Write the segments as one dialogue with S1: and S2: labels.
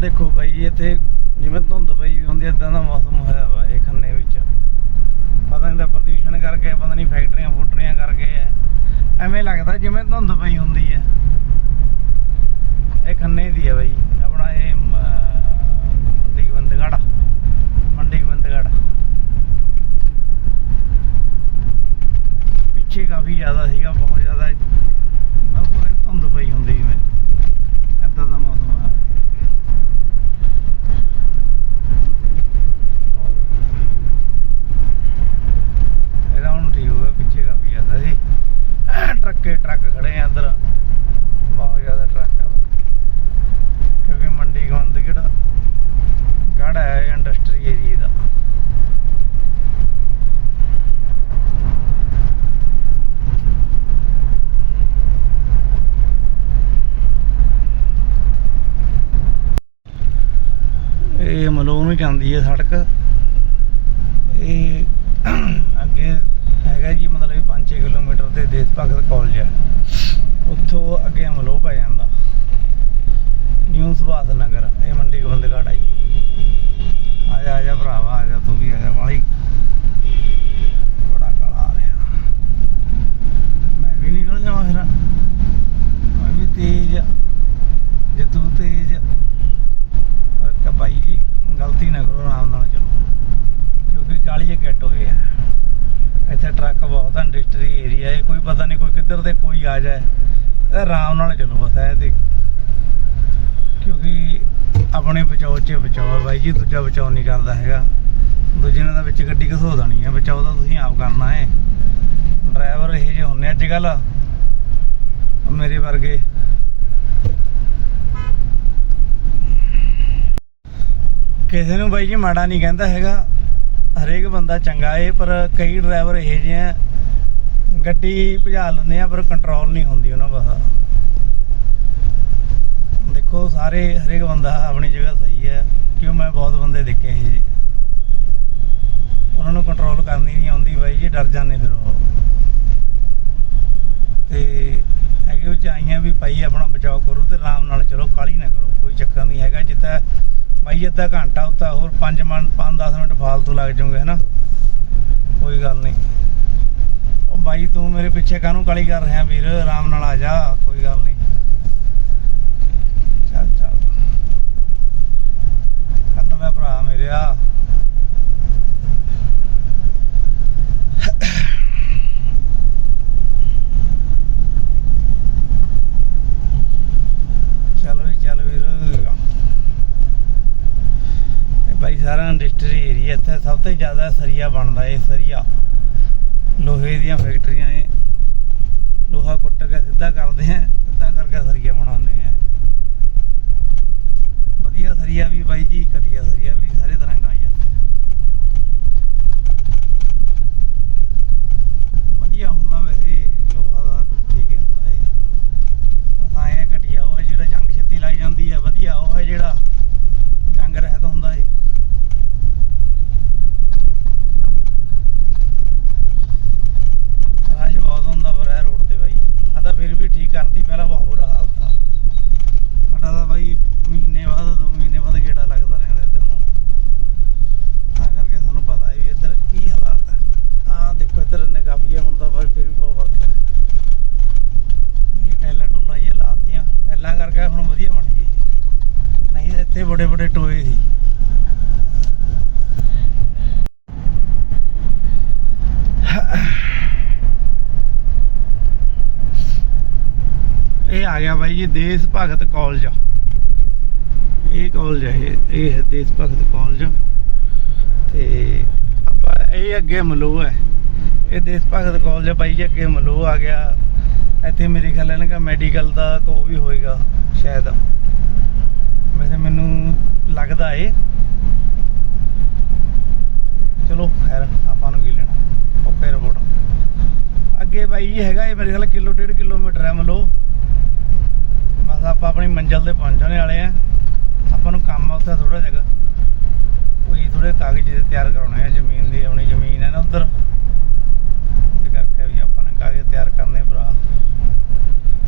S1: ਦੇਖੋ ਬਾਈ ਜੀ, ਇੱਥੇ ਜਿਵੇਂ ਧੁੰਦ ਪਈ ਵੀ ਹੁੰਦੀ ਇਦਾਂ ਦਾ ਮੌਸਮ ਹੋਇਆ ਵਾ ਇਹ ਖੰਨੇ ਵਿੱਚ। ਪਤਾ ਨਹੀਂ ਦਾ ਪ੍ਰਦੂਸ਼ਣ ਕਰਕੇ, ਪਤਾ ਨਹੀਂ ਫੈਕਟਰੀਆਂ ਫੂਟਰੀਆਂ ਕਰਕੇ ਹੈ ਐਵੇਂ ਲੱਗਦਾ ਜਿਵੇਂ ਧੁੰਦ ਪਈ ਹੁੰਦੀ ਹੈ ਇਹ ਖੰਨੇ ਦੀ ਹੈ ਬਾਈ, ਆਪਣਾ ਇਹ ਮ, ਮੰਡੀ ਗੋਬਿੰਦਗੜ੍ਹ ਮੰਡੀ ਗੋਬਿੰਦਗੜ੍ਹ ਪਿੱਛੇ ਕਾਫੀ ਜ਼ਿਆਦਾ ਸੀਗਾ ਬਹੁਤ ਜ਼ਿਆਦਾ ਬਿਲਕੁਲ ਧੁੰਦ ਪਈ ਹੁੰਦੀ ਜਿਵੇਂ ਏਦਾਂ ਦਾ ਮੌਸਮ ਆ ਇਹਦਾ ਹੁਣ ਠੀਕ ਹੋ ਗਿਆ ਪਿੱਛੇ ਕਾਫੀ ਜ਼ਿਆਦਾ ਸੀ ਟਰੱਕੇ ਟਰੱਕ ਖੜੇ ਆ ਅੰਦਰ ਬਹੁਤ ਜ਼ਿਆਦਾ ਟਰੱਕ ਆ ਕਿਉਂਕਿ ਮੰਡੀ ਗੰਦ ਕਿਹੜਾ ਗੜਾ ਹੈ ਇੰਡਸਟਰੀ ਏਰੀਆ ਦਾ ਇਹ ਮਲੋਹ ਨੂੰ ਜਾਂਦੀ ਹੈ ਸੜਕ। ਇਹ ਅੱਗੇ ਹੈਗਾ ਜੀ ਮਤਲਬ 5-6 ਕਿਲੋਮੀਟਰ ਤੇ ਦੇਸ਼ ਭਗਤ ਕਾਲਜ ਹੈ। ਉੱਥੋਂ ਅੱਗੇ ਮਲੋਹ ਪੈ ਜਾਂਦਾ। ਨਿਊ ਸੁਭਾਸ਼ ਨਗਰ, ਇਹ ਮੰਡੀ ਗੋਬਿੰਦਗੜ੍ਹ ਆਈ ਆ ਜਾ। ਆ ਜਾ ਭਰਾਵਾ ਆ ਜਾ ਤੂੰ ਵੀ ਆ ਜਾ ਵਾਲੀ ਬੜਾ ਕਾਲਾ ਆ ਰਿਹਾ। ਮੈਂ ਵੀ ਨਿਕਲ ਜਾਵਾਂ ਫਿਰ ਮੈਂ ਵੀ ਤੇਜ਼ ਆ। ਜੇ ਤੂੰ ਤੇਜ਼ ਆ, ਪਰ ਕਬਾਈ ਜੀ ਗਲਤੀ ਨਾ ਕਰੋ ਆਰਾਮ ਨਾਲ ਚਲੋ ਕਿਉਂਕਿ ਕਾਲੀ ਜੇ ਕੱਟ ਹੋਏ ਆ ਇੱਥੇ ਟਰੱਕ ਬਹੁਤ ਆ ਇੰਡਸਟਰੀ ਏਰੀਆ ਹੈ ਕੋਈ ਪਤਾ ਨਹੀਂ ਕੋਈ ਕਿੱਧਰ ਤੇ ਕੋਈ ਆ ਜਾਏ। ਆਰਾਮ ਨਾਲ ਚਲੋ ਬਸ ਇਹ ਤੇ ਕਿਉਂਕਿ ਆਪਣੇ ਬਚਾਓ ਚ ਬਚਾਓ ਬਾਈ ਜੀ, ਦੂਜਾ ਬਚਾਓ ਨਹੀਂ ਕਰਦਾ ਹੈਗਾ। ਦੂਜੇ ਨੇ ਤਾਂ ਵਿੱਚ ਗੱਡੀ ਘਸੋ ਦੇਣੀ ਹੈ, ਬਚਾਓ ਤਾਂ ਤੁਸੀਂ ਆਪ ਕਰਨਾ ਹੈ। ਡਰਾਈਵਰ ਇਹ ਜਿਹੇ ਹੁੰਨੇ ਅੱਜ ਕੱਲ ਮੇਰੇ ਵਰਗੇ। ਕਿਸੇ ਨੂੰ ਬਾਈ ਜੀ ਮਾੜਾ ਨਹੀਂ ਕਹਿੰਦਾ ਹੈਗਾ। ਹਰੇਕ ਬੰਦਾ ਚੰਗਾ ਏ ਪਰ ਕਈ ਡਰਾਈਵਰ ਇਹੋ ਜਿਹੇ ਆ ਗੱਡੀ ਭਜਾ ਲੈਂਦੇ ਆ, ਪਰ ਕੰਟਰੋਲ ਨਹੀਂ ਹੁੰਦੀ ਉਹਨਾਂ ਬਸ ਦੇਖੋ, ਸਾਰੇ, ਹਰੇਕ ਬੰਦਾ ਆਪਣੀ ਜਗ੍ਹਾ ਸਹੀ ਹੈ, ਕਿਉਂ ਮੈਂ ਬਹੁਤ ਬੰਦੇ ਦੇਖੇ ਇਹ ਜੀ। ਉਹਨਾਂ ਨੂੰ ਕੰਟਰੋਲ ਕਰਨੀ ਨਹੀਂ ਆਉਂਦੀ ਬਾਈ ਜੀ, ਡਰ ਜਾਂਦੇ ਫਿਰ ਉਹ। ਤੇ ਹੈਗੇ ਉਚਾਈਆਂ ਵੀ ਭਾਈ ਆਪਣਾ ਬਚਾਓ ਕਰੋ ਤੇ ਆਰਾਮ ਨਾਲ ਚਲੋ ਕਾਲੀ ਨਾ ਕਰੋ, ਕੋਈ ਚੱਕਰ ਨਹੀਂ ਹੈਗਾ। ਜਿੱਥੇ ਬਾਈ ਅੱਧਾ ਘੰਟਾ ਉੱਤਾ ਹੋਰ 5 ਮਿੰਟ 5-10 ਮਿੰਟ ਫਾਲਤੂ ਲੱਗ ਜਾਓਗੇ, ਹਨਾ? ਕੋਈ ਗੱਲ ਨਹੀਂ। ਬਾਈ, ਤੂੰ ਮੇਰੇ ਪਿੱਛੇ ਕਾਹਨੂੰ ਕਾਲੀ ਕਰ ਰਿਹਾ ਵੀਰ? ਆਰਾਮ ਨਾਲ ਆ ਜਾ, ਕੋਈ ਗੱਲ ਨਹੀਂ। ਚੱਲ ਚੱਲ। ਕੱਟ ਲੈ ਭਰਾ ਮੇਰਿਆ। ਚਲੋ ਵੀ, ਚੱਲ ਵੀਰ। ਇਹ ਬਾਈ ਸਾਰਾ ਇੰਡਸਟਰੀ ਏਰੀਆ ਇੱਥੇ ਸਭ ਤੋਂ ਜ਼ਿਆਦਾ ਸਰੀਆ ਬਣਦਾ, ਇਹ ਸਰੀਆ। ਲੋਹੇ ਦੀਆਂ ਫੈਕਟਰੀਆਂ ਇਹ ਲੋਹਾ ਕੁੱਟ ਕੇ ਸਿੱਧਾ ਕਰਦੇ ਆ ਸਿੱਧਾ ਕਰਕੇ ਸਰੀਆ ਬਣਾਉਂਦੇ ਆ ਵਧੀਆ ਸਰੀਆ ਵੀ ਬਾਈ ਜੀ ਘਟੀਆ ਸਰੀਆ ਵੀ ਸਾਰੇ ਤਰ੍ਹਾਂ ਦਾ ਆ ਜਾਂਦਾ ਹੈ ਵਧੀਆ ਹੁੰਦਾ ਵੈਸੇ ਲੋਹਾ ਦਾ ਠੀਕ ਹੀ ਹੁੰਦਾ ਹੈ ਬਸ ਆਏ ਆ ਘਟੀਆ ਉਹ ਹੈ ਜਿਹੜਾ ਜੰਗ ਛੇਤੀ ਲੱਗ ਜਾਂਦੀ ਹੈ ਵਧੀਆ ਉਹ ਹੈ ਜਿਹੜਾ ਜੰਗ ਰਹਿਤ ਹੁੰਦਾ ਹੈ ਰਾਸ਼ ਬਹੁਤ ਹੁੰਦਾ ਪਰ ਇਹ ਰੋਡ ਤੇ ਬਾਈ ਆ ਤਾਂ ਫਿਰ ਵੀ ਠੀਕ ਕਰਤੀ ਪਹਿਲਾਂ ਬਹੁਤ ਬੁਰਾ ਹਾਲ ਸੀ ਸਾਡਾ ਤਾਂ ਬਾਈ ਮਹੀਨੇ ਬਾਅਦ ਦੋ ਮਹੀਨੇ ਬਾਅਦ ਗੇੜਾ ਲੱਗਦਾ ਰਹਿੰਦਾ ਇੱਧਰ ਨੂੰ ਤਾਂ ਕਰਕੇ ਸਾਨੂੰ ਪਤਾ ਹੈ ਵੀ ਇੱਧਰ ਕੀ ਹਾਲਾਤ ਹੈ ਆਹ ਦੇਖੋ ਇੱਧਰ ਨੇ ਕਾਫੀ ਹੈ ਹੁਣ ਤਾਂ ਬਾਈ ਫਿਰ ਵੀ ਬਹੁਤ ਫ਼ਰਕ ਹੈ ਇਹ ਟੈਲਾ ਟੁੱਲਾ ਇਹ ਲਾਤੀਆਂ ਟੈਲਾਂ ਕਰਕੇ ਹੁਣ ਵਧੀਆ ਬਣ ਗਈ ਇਹ। ਨਹੀਂ ਤਾਂ ਬੜੇ ਬੜੇ ਟੋਏ ਸੀ। ਇਹ ਆ ਗਿਆ ਬਾਈ ਜੀ, ਦੇਸ਼ ਭਗਤ ਕਾਲਜ। ਇਹ ਕਾਲਜ ਹੈ, ਇਹ ਹੈ ਦੇਸ਼ ਭਗਤ ਕਾਲਜ। ਤੇ ਆਪਾਂ ਇਹ ਅੱਗੇ ਮਲੋ ਹੈ। ਇਹ ਦੇਸ਼ ਭਗਤ ਕਾਲਜ ਬਾਈ ਜੀ, ਅੱਗੇ ਮਲੋ ਆ ਗਿਆ। ਇੱਥੇ ਮੇਰੇ ਖਿਆਲ ਇਹਨਾਂ ਮੈਡੀਕਲ ਦਾ ਕੋ ਵੀ ਹੋਏਗਾ, ਸ਼ਾਇਦ। ਵੈਸੇ ਮੈਨੂੰ ਲੱਗਦਾ ਏ। ਚਲੋ, ਖੈਰ, ਆਪਾਂ ਨੂੰ ਕੀ ਲੈਣਾ। ਓਕੇ ਰਿਪੋਰਟ ਅੱਗੇ ਬਾਈ ਜੀ ਹੈਗਾ ਇਹ ਮੇਰੇ ਖਿਆਲ ਕਿਲੋ, ਡੇਢ ਕਿਲੋਮੀਟਰ ਹੈ ਮਲੋ ਬਸ ਆਪਾਂ ਆਪਣੀ ਮੰਜ਼ਿਲ ਤੇ ਪਹੁੰਚਣੇ ਵਾਲੇ ਆ। ਆਪਾਂ ਨੂੰ ਕੰਮ ਆ ਉੱਥੇ ਥੋੜਾ ਜਗ੍ਹਾ ਕੋਈ ਥੋੜੇ ਕਾਗਜ਼ ਜਿਹੇ ਤਿਆਰ ਕਰਾਉਣੇ ਆ, ਜ਼ਮੀਨ ਦੀ, ਆਪਣੀ ਜ਼ਮੀਨ ਹੈ ਨਾ ਉਧਰ। ਇਹ ਕਰਕੇ ਵੀ ਆਪਾਂ ਨੇ ਕਾਗਜ਼ ਤਿਆਰ ਕਰਨੇ ਭਰਾ।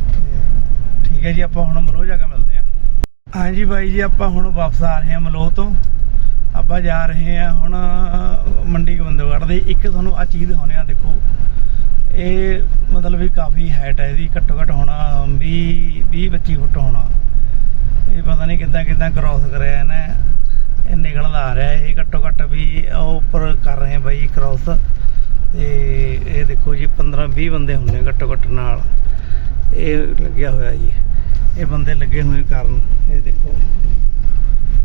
S1: ਤੇ ਠੀਕ ਹੈ ਜੀ, ਆਪਾਂ ਹੁਣ ਮਲੋਹ ਜਾ ਕੇ ਮਿਲਦੇ ਹਾਂਜੀ ਬਾਈ ਜੀ, ਆਪਾਂ ਹੁਣ ਵਾਪਸ ਆ ਰਹੇ ਹਾਂ ਮਲੋਹ ਤੋਂ। ਆਪਾਂ ਜਾ ਰਹੇ ਹਾਂ ਹੁਣ ਮੰਡੀ ਗੋਬਿੰਦਗੜ੍ਹ ਦੇ। ਇੱਕ ਤੁਹਾਨੂੰ ਆ ਚੀਜ਼ ਦਿਖਾਉਣੇ ਆ ਦੇਖੋ। ਇਹ ਮਤਲਬ ਵੀ ਕਾਫੀ ਹਾਈਟ ਹੈ ਇਹਦੀ, ਘੱਟੋ ਘੱਟ ਹੋਣਾ 20 20 25 ਫੁੱਟ ਹੋਣਾ। ਇਹ ਪਤਾ ਨਹੀਂ ਕਿੱਦਾਂ ਕਿੱਦਾਂ ਕ੍ਰਾਸ ਕਰਿਆ ਇਹਨੇ। ਇਹ ਨਿਕਲਦਾ ਆ ਰਿਹਾ, ਇਹ ਘੱਟੋ ਘੱਟ ਵੀ ਉਹ ਉੱਪਰ ਕਰ ਰਹੇ ਬਾਈ ਕ੍ਰਾਸ ਤੇ ਇਹ ਦੇਖੋ ਜੀ 15 20 ਬੰਦੇ ਹੁੰਦੇ ਘੱਟੋ ਘੱਟ ਨਾਲ। ਇਹ ਲੱਗਿਆ ਹੋਇਆ ਜੀ। ਇਹ ਬੰਦੇ ਲੱਗੇ ਹੋਏ ਕਰਨ, ਇਹ ਦੇਖੋ।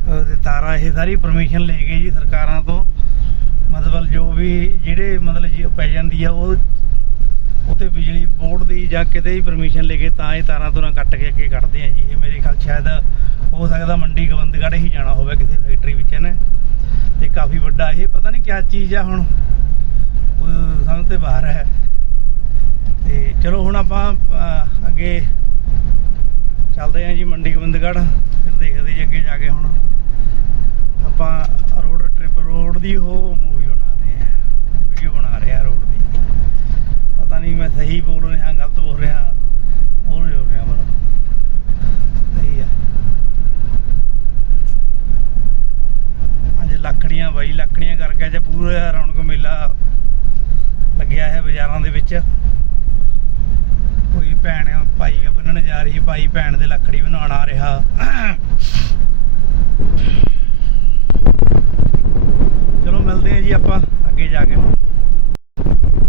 S1: ਉਹਦੇ ਤਾਰਾਂ ਇਹ ਸਾਰੀ ਪਰਮਿਸ਼ਨ ਲੈ ਗਏ ਜੀ ਸਰਕਾਰਾਂ ਤੋਂ। ਮਤਲਬ ਜੋ ਵੀ ਜਿਹੜੇ ਮਤਲਬ ਜੇ ਪੈ ਜਾਂਦੀ ਆ, ਉਹ ਉਤੇ ਬਿਜਲੀ ਬੋਰਡ ਦੀ ਜਾਂ ਕਿਤੇ ਵੀ ਪਰਮਿਸ਼ਨ ਲੈ ਕੇ ਤਾਂ ਇਹ ਤਾਰਾਂ ਤੁਰਾਂ ਕੱਟ ਕੇ ਅੱਗੇ ਕੱਢਦੇ ਆ ਜੀ। ਇਹ ਮੇਰੇ ਖਿਆਲ ਸ਼ਾਇਦ ਹੋ ਸਕਦਾ ਮੰਡੀ ਗਵੰਦਗੜ੍ਹ ਹੀ ਜਾਣਾ ਹੋਵੇ ਕਿਸੇ ਫੈਕਟਰੀ ਵਿੱਚ ਨੇ ਤੇ ਕਾਫੀ ਵੱਡਾ ਇਹ ਪਤਾ ਨਹੀਂ ਕਿਆ ਚੀਜ਼ ਆ ਹੁਣ। ਕੋਈ ਸਮਝ ਤੇ ਬਾਹਰ ਹੈ। ਤੇ ਚਲੋ ਹੁਣ ਆਪਾਂ ਅੱਗੇ ਚੱਲਦੇ ਹਾਂ ਜੀ ਮੰਡੀ ਗੋਬਿੰਦਗੜ੍ਹ, ਫਿਰ ਦੇਖਦੇ ਜੀ ਅੱਗੇ ਜਾ ਕੇ ਹੁਣ। ਆਪਾਂ ਰੋਡ ਟ੍ਰਿਪ ਰੋਡ ਦੀ ਉਹ ਮੂਵੀ ਬਣਾ ਰਹੇ ਆ ਵੀਡੀਓ ਬਣਾ ਰਹੇ ਆ ਰੋਡ ਦੀ। ਪਤਾ ਨਹੀਂ ਮੈਂ ਸਹੀ ਬੋਲ ਰਿਹਾ, ਗਲਤ ਬੋਲ ਰਿਹਾ, ਹੋਰ ਹੀ ਹੋ ਰਿਹਾ ਪਰ ਸਹੀ ਆ। ਅੱਜ ਲੱਕੜੀਆਂ, ਬਾਈ ਲੱਕੜੀਆਂ ਕਰਕੇ ਅੱਜ ਪੂਰਾ ਰੌਣਕ ਮੇਲਾ ਲੱਗਿਆ ਹੈ ਬਾਜ਼ਾਰਾਂ ਦੇ ਵਿੱਚ। ਭੈਣ ਭਾਈ ਬੰਨਣ ਜਾ ਰਹੀ ਭਾਈ ਭੈਣ ਦੇ ਲੱਕੜੀ ਬਣਾਉਣ ਆ ਰਿਹਾ। ਚਲੋ ਮਿਲਦੇ ਹਾਂ ਜੀ ਆਪਾਂ, ਅੱਗੇ ਜਾ ਕੇ।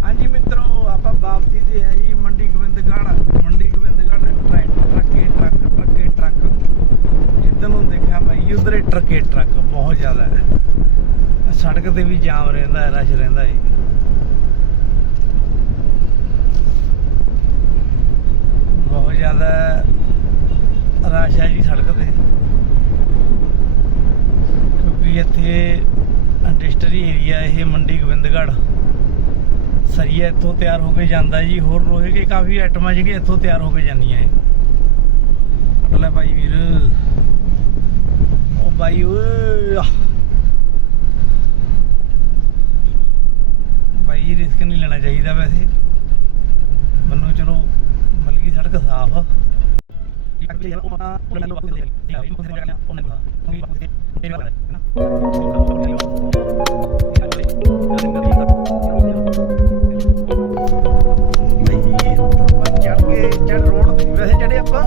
S1: ਹਾਂਜੀ ਮਿੱਤਰੋ, ਆਪਾਂ ਵਾਪਸੀ ਤੇ ਹੈ ਜੀ ਮੰਡੀ ਗੋਬਿੰਦਗੜ੍ਹ ਮੰਡੀ ਗੋਬਿੰਦਗੜ੍ਹ ਟਰੱਕ ਟਰੱਕੇ ਟਰੱਕ ਟਰੱਕੇ, ਟਰੱਕ। ਜਿੱਦਾਂ ਨੂੰ ਦੇਖਿਆ ਭਾਈ ਉਧਰੇ ਟਰੱਕੇ, ਟਰੱਕ ਬਹੁਤ ਜ਼ਿਆਦਾ ਹੈ। ਸੜਕ ਤੇ ਵੀ ਜਾਮ ਰਹਿੰਦਾ ਹੈ, ਰਸ਼ ਰਹਿੰਦਾ ਹੈ ਬਹੁਤ ਜ਼ਿਆਦਾ ਰਸ਼ ਹੈ ਜੀ ਸੜਕ ਤੇ ਕਿਉਂਕਿ ਇੱਥੇ ਇੰਡਸਟਰੀ ਏਰੀਆ ਇਹ ਮੰਡੀ ਗੋਬਿੰਦਗੜ੍ਹ ਸਰੀਆ ਇੱਥੋਂ ਤਿਆਰ ਹੋ ਕੇ ਜਾਂਦਾ ਜੀ, ਹੋਰ ਲੋਹੇ ਕੇ ਕਾਫੀ ਆਈਟਮਾਂ ਜਿਹੜੀਆਂ ਇੱਥੋਂ ਤਿਆਰ ਹੋ ਕੇ ਜਾਂਦੀਆਂ ਏ ਕੱਟ ਭਾਈ ਵੀਰ। ਉਹ ਭਾਈ ਓਏ ਭਾਈ ਰਿਸਕ ਨਹੀਂ ਲੈਣਾ ਚਾਹੀਦਾ ਵੈਸੇ। ਮੈਨੂੰ ਚਲੋ, ਮਲਕੀ ਸੜਕ ਸਾਫ਼ ਆ। കണക്ട് ചെയ്യാൻ പോകുമ്പോൾ ഉള്ള നല്ല വാക്കുകൾ ഒന്നും ਉਹਨਾਂ ਕੋਲ ਚੜ੍ਹ ਕੇ ਚੜ੍ਹ ਰੋਡ ਤੇ ਵੈਸੇ ਚੜ੍ਹੇ ਆਪਾਂ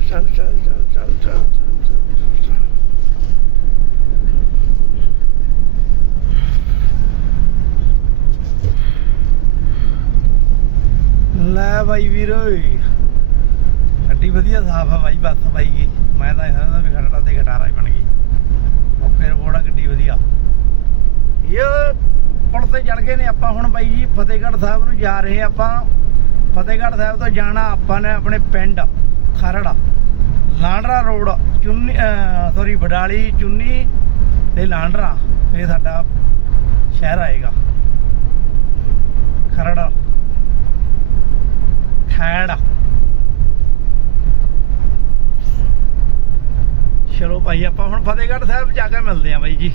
S1: ਚੱਲ ਚੱਲ ਚੱਲ ਚੱਲ ਚੱਲ ਚੱਲ ਲੈ ਬਾਈ ਵੀਰੋ ਅੱਡੀ ਵਧੀਆ ਸਾਫ਼ ਆ ਬਾਈ, ਬੱਸ ਬਾਈ ਗਈ ਮੈਂ ਤਾਂ ਇਹਨਾਂ ਦਾ ਵੀ ਖੜੜਾ ਤੇ ਘਟਾਰਾ ਹੀ ਬਣ ਗਈ। ਉਹ ਫਿਰ ਬੋੜਾ ਗੱਡੀ ਵਧੀਆ। ਇਹ ਪੁਲ ਤੇ ਚੜ ਗਏ ਨੇ ਆਪਾਂ ਹੁਣ ਬਾਈ ਜੀ। ਫਤਿਹਗੜ੍ਹ ਸਾਹਿਬ ਨੂੰ ਜਾ ਰਹੇ ਆਪਾਂ। ਫਤਿਹਗੜ੍ਹ ਸਾਹਿਬ ਤੋਂ ਜਾਣਾ ਆਪਾਂ ਨੇ ਆਪਣੇ ਪਿੰਡ। ਖਰੜ ਲਾਂਡਰਾ ਰੋਡ, ਚੁੰਨੀ ਸੌਰੀ ਬਡਾਲੀ, ਚੁੰਨੀ ਤੇ ਲਾਂਡਰਾ, ਇਹ ਸਾਡਾ ਸ਼ਹਿਰ ਆਏਗਾ। ਖਰੜ, ਖੈੜ। ਚਲੋ ਭਾਈ, ਆਪਾਂ ਹੁਣ ਫਤਿਹਗੜ੍ਹ ਸਾਹਿਬ ਜਾ ਕੇ ਮਿਲਦੇ ਆਂ ਬਾਈ ਜੀ।